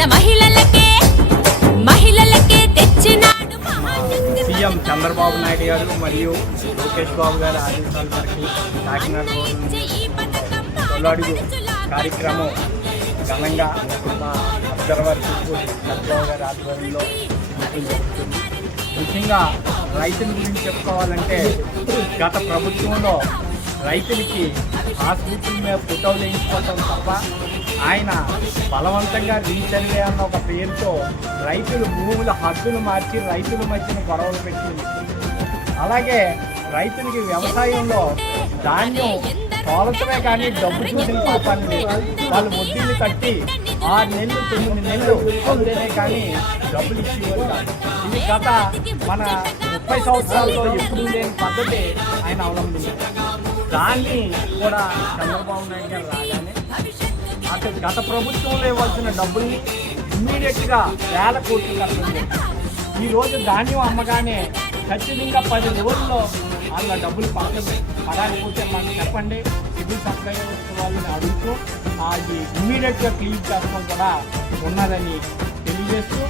మన మహిళలకే తెచ్చినాడు సీఎం చంద్రబాబు నాయుడు గారు మరియు లోకేష్ బాబు గారి ఆదేశాల మేరకు కాకినాడ తొలడుగు కార్యక్రమం ఘనంగా మా అబ్జర్వర్ చంద్రబాబు గారి ఆధ్వర్యంలో జరుగుతుంది. ముఖ్యంగా రైతుల గురించి చెప్పుకోవాలంటే గత ప్రభుత్వంలో రైతులకి హాస్పిటల్ మీద ఫోటోలు వేయించుకోవటం తప్ప ఆయన బలవంతంగా రీసర్వే అన్న ఒక పేరుతో రైతులు భూముల హద్దులు మార్చి రైతుల మధ్యన గొడవలు పెట్టింది. అలాగే రైతులకి వ్యవసాయంలో ధాన్యం తోలటమే కానీ డబ్బు చూసిన పాపాన్ని వాళ్ళు వడ్డీలు కట్టి 6 నెలలు 9 నెలలు పొందేనే కానీ డబ్బులు ఇచ్చేవారు కాదు. ఇది గత మన 30 సంవత్సరాలతో ఎప్పుడూ లేని పద్ధతి ఆయన అవలంబించారు. దాన్ని కూడా చంద్రబాబు నాయుడు గారు రాగానే అటు గత ప్రభుత్వంలో ఇవ్వాల్సిన డబ్బుల్ని ఇమ్మీడియట్గా 1000 కోట్లు కడుతుంది. ఈరోజు ధాన్యం అమ్మగానే ఖచ్చితంగా 10 రోజుల్లో వాళ్ళ డబ్బులు పడకపోతే మాకు చెప్పండి, సివిల్ సప్లై వాళ్ళని అడుగుతూ అది ఇమ్మీడియట్గా క్లీన్ చేయడం కూడా ఉన్నదని తెలియజేస్తూ,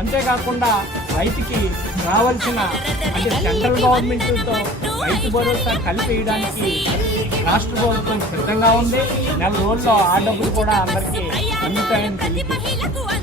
అంతేకాకుండా రైతుకి రావాల్సిన అంటే సెంట్రల్ గవర్నమెంట్తో రైతు భరోసా కలిపేయడానికి రాష్ట్ర ప్రభుత్వం సిద్ధంగా ఉంది. నెల రోజుల్లో ఆ డబ్బులు కూడా అందరికీ అందుతాయని తెలియజేస్తుంది.